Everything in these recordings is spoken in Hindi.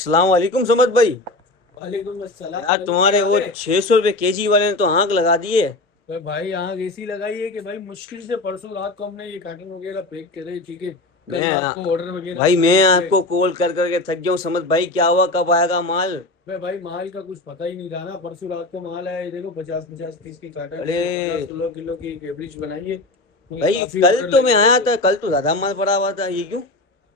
अस्सलाम वालेकुम समद भाई। वालेकुम अस्सलाम यार भाई, तुम्हारे क्या वो हाल है? 600 रुपये केजी वाले ने तो आंख लगा दिए। भाई यहाँ ऐसी लगाई है कि भाई मुश्किल से परसों रात को हमने ये कार्टन वगैरह पैक करे, ठीक है। कल मैं रात को ऑर्डर वगैरह भाई पूरे मैं निकले। आपको कॉल कर करके थक गया हूँ समद भाई, क्या हुआ, कब आएगा माल? भाई माल का कुछ पता ही नहीं था ना, परसों रात को माल आया, ये देखो 50-50 पीस की कार्टन, अरे इसमें 15-16 किलो की एक एवरेज बनाई है। मुझे भाई काफी कल ऑर्डर तो मैं लगे हुए आया थे। था, कल तो ज्यादा माल पड़ा हुआ था, ये क्यों?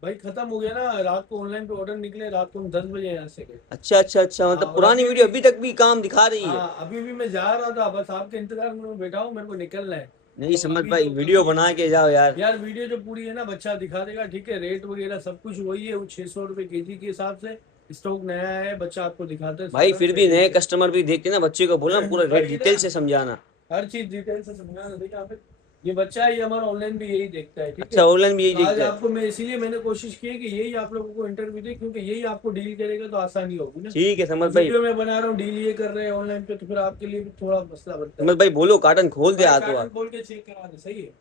भाई खत्म हो गया ना, रात को ऑनलाइन पे ऑर्डर निकले, रात को हम 10 बजे यहाँ से गए। अच्छा अच्छा अच्छा, हाँ, मतलब और पुरानी अभी वीडियो भी। अभी तक भी काम दिखा रही है। हाँ, अभी भी मैं जा रहा था, बस आपके इंतजार में मैं बैठा हूँ, मेरे को निकलना है। नहीं तो समझ अभी भाई, जो वीडियो कभी बना के जाओ यार। यार वीडियो जो पूरी है ना, बच्चा दिखा देगा, ठीक है। रेट वगैरह सब कुछ वही है, वो 600 रुपये केजी के हिसाब से। स्टॉक नया है, बच्चा आपको दिखाते हैं भाई सारा फिर भी नए टेंशन। कस्टमर भी देखते ना, बच्चे को बोलना पूरा रेट भाई डिटेल इधर से समझाना। हर चीज डिटेल से समझाना, देखिए आप। ये बच्चा है, ये हमारा ऑनलाइन भी यही देखता है, ठीक है। अच्छा, ऑनलाइन भी यही तो आज देखता है। आपको मैं इसीलिए मैंने कोशिश की है कि यही आप लोगों को इंटरव्यू दे, क्योंकि यही आपको डील करेगा तो आसानी होगी ना। ठीक है समझ अब भाई। वीडियो में बना रहा हूँ, डील ये कर रहे हैं ऑनलाइन पे, तो फिर आपके लिए भी थोड़ा मसला बनता समझ है। भाई बोलो, कार्टन खोल दे भाई आ तो कार्टन आप। खोल के चेक करा दे, सही है।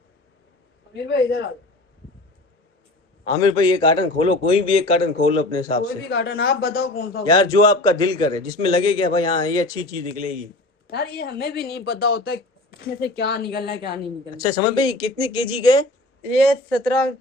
अमीर भाई इधर आ। आमिर भाई ये कार्टन खोलो, कोई भी एक कार्टन खोलो अपने हिसाब कोई से। भी कार्टन आप बताओ कौन सा यार खोलूं। जो आपका दिल करे, जिसमें लगे कि भाई हाँ ये अच्छी चीज निकलेगी। यार ये हमें भी नहीं पता होता है इसमें से क्या निकलना है क्या नहीं निकलना। अच्छा समझ भाई भाई, कितने केजी गए? ये 17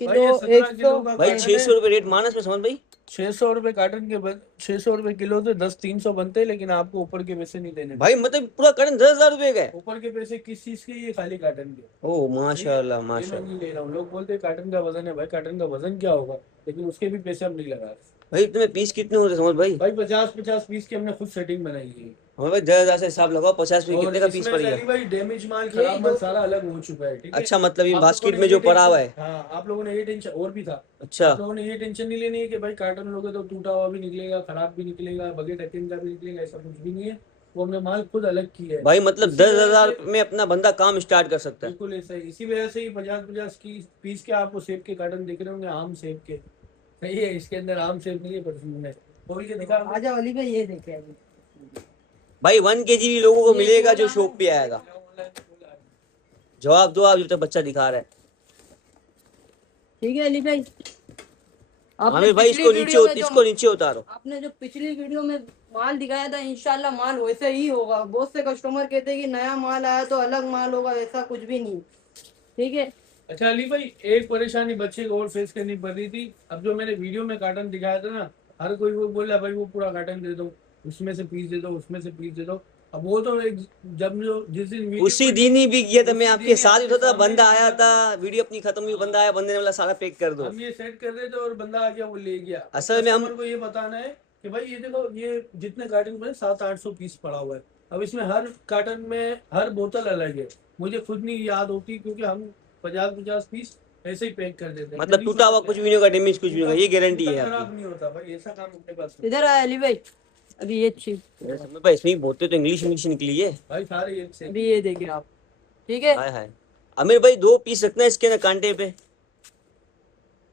किलो ये एक 17 किलो सौ का भाई कार्टन छह है। सौ रुपये रेट मानस में समझ भाई। 600 रुपये कार्टन के 600 रुपये किलो से 10-300 बनते हैं, लेकिन आपको ऊपर के पैसे नहीं देने भाई पड़ते। मतलब पूरा कार्टन 10,000 रुपये का है? ऊपर के पैसे किस चीज के? ये खाली कार्टन के। ओ सही है। माशाल्लाह ये मैं नहीं माशाल्लाह। ले रहा हूँ, लोग बोलते हैं कार्टन का वजन है, भाई कार्टन का वजन क्या होगा? लेकिन उसके भी पैसे हम नहीं लगा रहे। भाई तुम्हें पीस कितने होते समझ भाई? भाई 50-50 पीस की हमने खुद सेटिंग बनाई है। हमें भाई 10,000 से हिसाब लगाओ, 50 रुपये और कितने का पीस इसमें पड़ से गया? अली भाई डैमेज माल, यही खराब माल दो सारा अलग हो चुका है, ठीक है। अच्छा मतलब ये आप लोगों बास्केट ने में जो ये पड़ा हुआ टेंशन, है। हाँ आप लोगों ने ये टेंशन और भी था। अच्छा। आप लोगों ने ये टेंशन नहीं लेनी है कि भाई कार्टन लोगे तो टूटा हुआ भी निकलेगा, खराब भी निकलेगा, बगैर ढक्कन का भी निकलेगा, ऐसा कुछ भी नहीं है। वो हमने माल खुद अलग किया है। भाई मतलब इसी दस वजह हजार से में अपना बंदा काम स्टार्ट कर सकता है। बिल्कुल ऐसा ही, इसी वजह से ही 50-50 की पीस के आपको सेब के कार्टन दिख रहे होंगे, आम सेब के। सही है, इसके अंदर आम सेब नहीं है, पर में खोल के दिखा आ जाओ अली भाई ये देखे अभी। भाई 1 केजी भी लोगों को ये मिलेगा जो खोला है। शॉप पे आएगा। जवाब दो आप, जब तक बच्चा दिखा रहा है। ठीक है अली भाई। आपने आमिर भाई पिछली इसको वीडियो में जो इसको नीचे उतारो। आपने जो पिछली वीडियो में माल दिखाया था इंशाल्लाह माल वैसे ही होगा। बहुत से कस्टमर कहते हैं कि नया माल आया तो अलग माल होगा, ऐसा कुछ भी नहीं। ठीक है। अच्छा अली भाई, एक परेशानी बच्चे को और फेस करनी पड़ रही थी। अब जो मैंने वीडियो में कार्टन दिखाया था ना, हर कोई वो बोला भाई वो पूरा कार्टन दे दो, उसमें से पीस दे दो, उसमें से पीस दे दो। अब वो तो एक, जब जो जिस दिन वीडियो उसी बनी दिन ही बिक गया था, मैं उसी आपके दिन ही साथ ही आपके था, सामने ही बंदा बिक आया गया था। था। वीडियो अपनी खत्म हुई, बंदा हाँ, आया, बंदे ने बोला सारा पैक कर दो। हम ये सेट कर रहे थे और बंदा आ गया, वो ले गया। अब असल में हम कस्टमर को ये बताना है कि भाई ये देखो, ये जितने कार्टन में 700-800 पीस पड़ा हुआ है। अब इसमें हर कार्टन में हर बोतल अलग है। मुझे खुद नहीं याद होती, क्योंकि हम 50-50 पीस ऐसे ही पैक कर देते हैं, मुझे मतलब नहीं टूटा पता हुआ क्या कुछ भी नहीं होगा, डैमेज कुछ भी नहीं टूटा होगा, ये गारंटी टूटा है आपकी। खराब नहीं होता भाई, ऐसा काम अपने पास नहीं इधर होता। आया अली भाई। अभी ये चीज समझ भाई, इसमें बोलते तो इंग्लिश इंग्लिश निकली है। भाई सारे एक से अभी ये देखिए आप। ठीक है। हाय हाय। आमिर भाई 2 पीस रखना है इसके ना कांटे पे।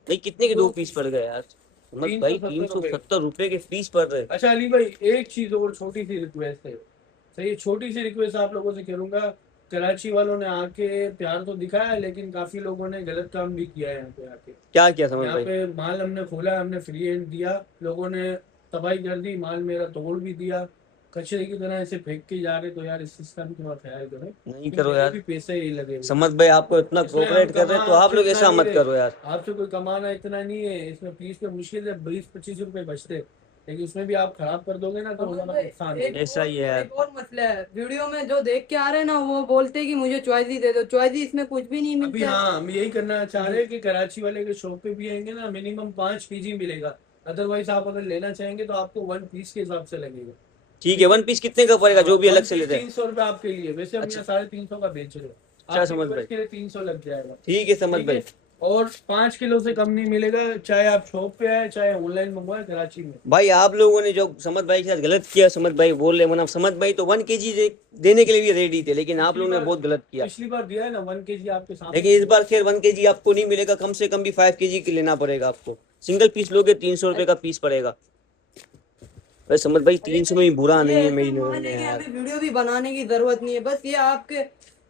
भाई कितने के दो 2 पीस पड़ गए यार? समझ तीन भाई सौ तीन सत्तर सौ रुपए सत्तर रुपए के पीस पड़ रहे। अच्छा अली भाई, एक चीज और छोटी सी रिक्वेस्ट है। सही, छोटी सी रिक्वेस्ट आप लोगों से करूंगा। कराची वालों ने आके प्यार तो दिखाया है, लेकिन काफी लोगों ने गलत काम भी किया है यहाँ पे आके। क्या किया समझ यहाँ भाई? पे माल हमने खोला, हमने फ्री हैंड दिया, लोगों ने तबाही कर दी, माल मेरा तोड़ भी दिया। कचरे की तरह ऐसे फेंक के जा रहे, तो यार इस चीज का भी थोड़ा ख्याल करें, नहीं क्योंकि करो मेरे यार। भी पैसे ही लगे हुए हैं। समझ भाई आपको इतना इसमें हम कोऑपरेट कर कमा रहे हैं, तो आप आपसे लोग इतना ऐसा नहीं मत रहे, करो यार। आपसे कोई कमाना इतना नहीं है। इसमें पीस पे मुश्किल से 20-25 रुपए बचते, लेकिन उसमें भी आप खराब कर दोगे ना, तो हमारा नुकसान है। ऐसा ही है यार। एक और मसला है, वीडियो में जो देख के आ रहे हैं ना वो बोलते हैं कि मुझे चॉइस ही दे दो। चॉइस ही इसमें कुछ भी नहीं अभी मिलता है। हाँ, हम यही करना चाह रहे हैं कि कराची वाले के शॉप पे भी आएंगे ना, मिनिमम 5 पीस ही मिलेगा। अदरवाइज आप अगर लेना चाहेंगे तो आपको 1 पीस के हिसाब से लगेगा। ठीक है, ठीक है। 1 पीस कितने का पड़ेगा हाँ, जो भी अलग वन से पीस लेते हैं? 300 रुपये आपके लिए, वैसे हम अच्छा। यहाँ 350 का बेच रहे हैं। अच्छा आपकी समझ रिक्वेस्ट भाई। के लिए 300 लग जाएगा। ठीक है समझ ठीक भाई। है। और 5 किलो से कम नहीं मिलेगा, चाहे आप शॉप पे आए चाहे ऑनलाइन मंगवाए कराची में। भाई आप लोगों ने जो समझ भाई के साथ गलत किया, समझ भाई बोल रहे, मतलब समझ भाई तो 1 केजी देने के लिए भी रेडी थे, लेकिन आप पिछली लोगों ने बार बहुत गलत किया। पिछली बार दिया है ना 1 kg आपके सामने लेकिन इस दिया बार खैर 1 केजी आपको नहीं मिलेगा, कम से कम भी 5 केजी की लेना पड़ेगा आपको। सिंगल पीस लोगे 300 रुपये का पीस पड़ेगा। भाई समझ भाई अरे 300 में भाई भी बुरा ये नहीं है ऐसा मेरी नजर माल में है कि यार। हमें वीडियो भी बनाने की जरूरत नहीं है, बस ये आपके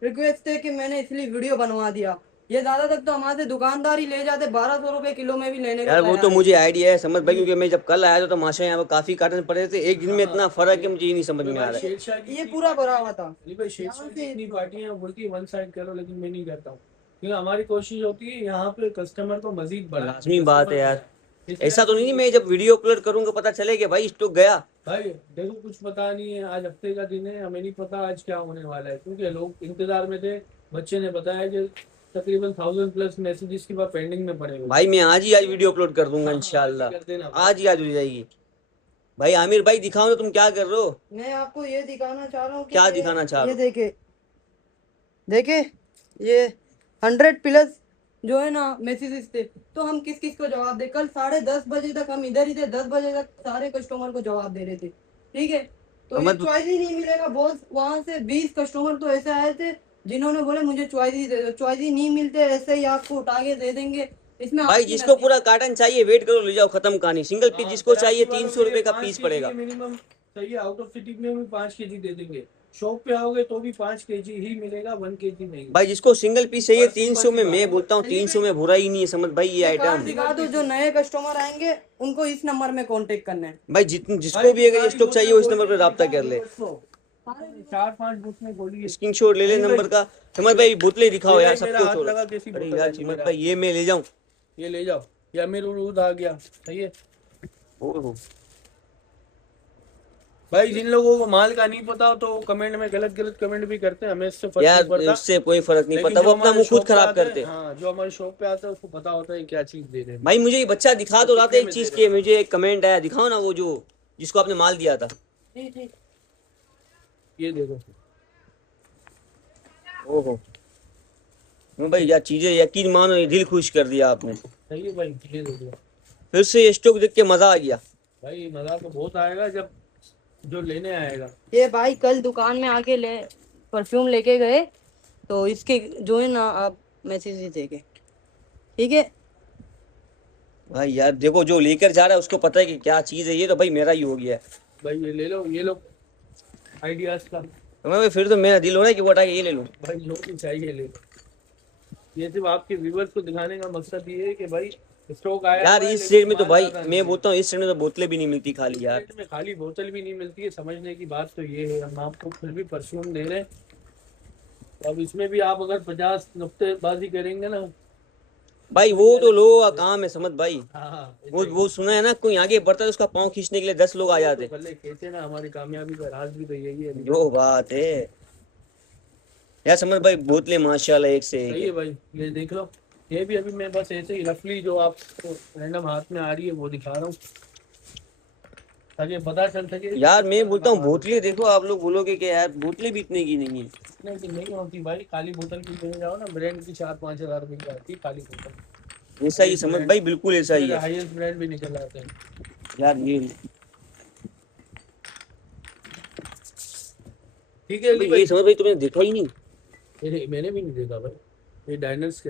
रिक्वेस्ट है कि मैंने इसलिए वीडियो बनवा दिया। ये ज्यादा तक तो हमारे से दुकानदार ही ले जाते, 1200 रुपए किलो में भी लेने को यार वो तैयार तो है। मुझे आइडिया है समझ भाई, क्योंकि मैं जब कल आया था तो माशा यहाँ पर काफी कार्टन पड़े थे, एक दिन में इतना फर्क है मुझे ये नहीं समझ अबे में आ भाई रहा है। शेरशाह की ये इतनी पूरा भरा हुआ था। अली भाई शेरशाह यहाँ की से इतनी पार्टियां हैं, बोलती है वन साइड करो, लेकिन मैं नहीं करता हूँ, क्योंकि हमारी कोशिश होती है यहाँ पे कस्टमर को मजीद बढ़ाना, लाजमी बात है कस्टमर यार। को इसलिए ऐसा तो नहीं मैं जब वीडियो अपलोड करूंगा पता चले कि भाई स्टॉक गया। भाई देखो कुछ पता नहीं है, आज हफ्ते का दिन है, हमें नहीं पता आज क्या होने वाला है, क्योंकि लोग इंतजार में थे। बच्चे ने बताया कि तकरीबन 1000+ मैसेजेस के बाद पेंडिंग में पड़े हुए। भाई मैं आज ही आज वीडियो अपलोड कर दूंगा हाँ, इंशाल्लाह, आज ही कर देना भाई। आज ही आज हो जाएगी। भाई आमिर भाई दिखाओ ना तुम क्या कर रहे हो, मैं आपको ये दिखाना चाह रहा हूँ कि क्या ये- दिखाना चाह रहे ये हो? देखे, देखे ये 100+ जो है ना मैसेजेस थे, तो हम किस किस को जवाब दे। कल 10:30 बजे तक हम इधर ही थे, 10 बजे तक सारे कस्टमर को जवाब दे रहे थे, ठीक है। तो ये समझ- चॉइस ही नहीं मिलेगा बॉस। वहां से 20 कस्टमर तो ऐसे आए थे जिन्होंने बोले मुझे चॉइस ही दे दो, चॉइस ही नहीं मिलते, ऐसे ही आपको उठा के दे देंगे। इसमें भाई आपकी जिसको नसीब पूरा है। कार्टन चाहिए वेट करो, ले जाओ, खत्म कहानी। सिंगल पीस हाँ, जिसको चाहिए कराची वालों 300 के रुपए का 5 पीस kg पड़ेगा। मिनिमम चाहिए, आउट ऑफ सिटी में भी 5 kg दे देंगे। शॉप पे आओगे तो भी 5 kg ही मिलेगा, 1 kg नहीं। भाई जिसको सिंगल पीस चाहिए बस सिंपल 300 सी में, बात मैं है। बोलता हूँ 300 में बुरा ही नहीं है समझ भाई ये ये कार्ड आइटम। दिखा दो, जो नए कस्टमर आएंगे उनको इस नंबर में कांटेक्ट करना है। भाई जिसको भी अगर स्टॉक चाहिए वो इस नंबर पर रब्ता कर ले, 4-5 बोतलें खोलिए। स्क्रीनशॉट ले ले नंबर का। समझ भाई बोतलें दिखाओ यार मेरा सबको हाथ छोड़ो। लगा कैसी अरे बोतल यार है, समझ मेरा। भाई ये मैं ले जाऊं। ये ले जाओ, ये अमीर उरूद आ गया, सही है ओहो भाई। जिन लोगों को माल का नहीं पता हो तो कमेंट में गलत गलत कमेंट भी करते हैं, हमें इससे फर्क यार नहीं पड़ता। उससे कोई फर्क नहीं लेकिन पड़ता, जो वो अपना हमारे मुंह खुद शॉप पे खराब आते हैं, करते। हाँ, जो हमारे शॉप पे आता है उसको पता होता है क्या चीज दे रहे हैं। भाई मुझे ये बच्चा दिखा तो रहा था एक में चीज दे के, मुझे एक कमेंट आया, दिखाओ ना वो जो जिसको आपने माल दिया था। जी जी। ये देखो, ओहो भाई यार चीजें यकीन मानो ये दिल खुश कर दिया आपने। सही है भाई, ये देखो फिर से ये स्टॉक देख के मजा आ गया। भाई। मजा तो बहुत आएगा जब जो लेने आएगा। ये भाई कल दुकान में आके ले परफ्यूम लेके गए, तो इसके जो है ना आप मैसेज ही देखे, ठीक है। भाई यार देखो जो लेकर जा रहा है उसको पता है कि क्या चीज है, ये तो भाई मेरा ही हो गया है। भाई ये ले लो, ये लो आइडियाज का। तो मैं फिर तो मेरा दिल हो रहा है कि वो उठा के ये ले लूं। भाई जो भी चाहिए ले लो। ये सिर्फ आपके व्यूवर्स को दिखाने का मकसद ये है कि भाई स्टॉक आया यार हुआ है, इस लेकिन रेट में तो माल भाई ज़्यादा नहीं मैं है। बोलता हूँ इस रेट में तो बोतलें भी नहीं मिलती खाली यार। रेट में खाली बोतल भी नहीं मिलती है। समझने की बात तो ये है, हम आपको फिर भी परफ्यूम दे रहे हैं, तो अब इसमें भी आप अगर 50 नुक्तेबाजी करेंगे ना। भाई वो तो लोगों का काम है समझ भाई। हाँ, वो सुना है ना, कोई आगे बढ़ता है तो उसका पाँव खींचने के लिए 10 लोग आ जाते। भले कहते ना, हमारी कामयाबी का राज भी तो यही है। जो बात है यार समझ भाई, बोतलें माशाल्लाह एक से सही एक है भाई, ये देख लो। ये भी अभी मैं बस ऐसे ही रफली जो आपको रैंडम हाथ में आ रही है वो दिखा रहा हूँ, ताकि पता चल सके। यार मैं बोलता हूँ बोतलें देखो, आप लोग बोलोगे कि यार बोतलें भी इतने की नहीं है। इतने की नहीं होती भाई, खाली बोतल की लेने जाओ ना, ब्रांड की 4-5 हज़ार रुपए की आती है खाली बोतल। ऐसा ही समझ भाई, बिल्कुल ऐसा ही है हाईएस्ट ब्रांड भी निकल आते हैं यार। ये ठीक है अली ये भाई। समझ भाई तुमने देखा ही नहीं मैंने भी नहीं देखा भाई, ये डायनर्स के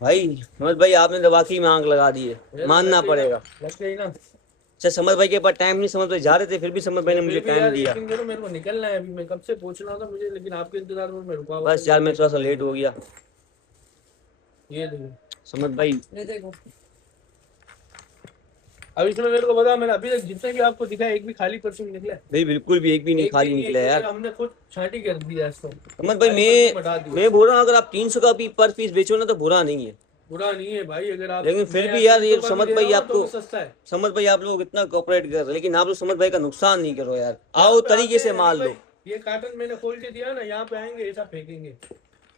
भाई। समझ भाई आपने तो वाकई में आंख लगा दी है, मानना पड़ेगा। लग गई ना। अच्छा समझ भाई के पास टाइम नहीं, समझ भाई जा रहे थे फिर भी समझ भाई ने मुझे फिर भी टाइम यार दिया। यकीन करो मेरे को निकलना है अभी, मैं कब से पूछना था मुझे, लेकिन आपके इंतजार में मैं रुका हुआ बस था। यार मैं थोड़ा सा लेट हो गया ये देखो, समझ भाई। ये देखो, अब इसमें मेरे को बता, मैंने अभी तक जितने भी आपको दिखा एक भी खाली परफ्यूम निकला है? भाई बिल्कुल भी एक भी नहीं एक खाली भी निकला है, यार। क्योंकि हमने खुद छांटी कर दिया इसको। समझ भाई मैं बोल रहा हूँ अगर आप 300 का भी पर पीस बेचो ना तो बुरा नहीं है, बुरा नहीं है भाई, अगर आप लेकिन फिर मैं भी यार ये 300 का समझ भी दे भाई रहा हूँ तो आपको, भी सस्ता है। समझ भाई आप लोग इतना कोऑपरेट कर रहे हैं, लेकिन आप लोग समझ भाई का नुकसान नहीं करो यार। आओ तरीके से माल लो ये कार्टन मैंने खोल के दिया ना, यहाँ पे आएंगे ऐसा फेंकेंगे,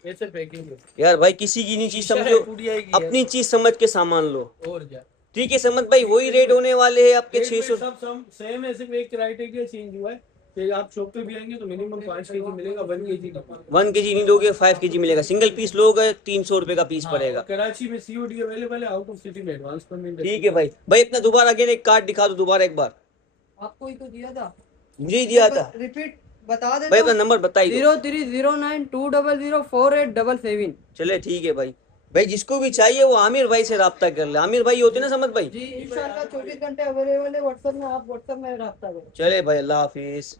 ऐसे फेंकेंगे। यार भाई, किसी की नहीं चीज शीशा है, समझो, टूट जाएगी यार। अपनी चीज समझ के सामान लो, और क्या, ठीक है समझ भाई। वही रेट होने वाले हैं आपके रेट में 600। सब सेम है, सिर्फ एक क्राइटेरिया चेंज हुआ है कि आप शॉप पे भी आएंगे तो मिनिमम 5 kg मिलेगा, 1 kg का। 1 kg नहीं लोगे 5 kg मिलेगा। सिंगल पीस लोगे 300 रुपए का पीस हाँ, पड़ेगा। और कराची में सीओडी अवेलेबल है, आउट ऑफ सिटी में एडवांस पेमेंट है। ठीक है भाई। भाई अपना दोबारा अगेन एक कार्ड दिखा दो दोबारा एक बार। आपको ही तो दिया था, मुझे ही दिया था रिपीट बता भाई, देता अपना हूँ, नंबर बताइए। 030920048777। चले ठीक है भाई। भाई जिसको भी चाहिए वो आमिर भाई से राब्ता कर ले। आमिर भाई होते ना समझ भाई। जी इंशाल्लाह 24 घंटे अवेलेबल है व्हाट्सएप में, आप व्हाट्सएप में रब्ता करें। चले भाई, अल्लाह हाफिज।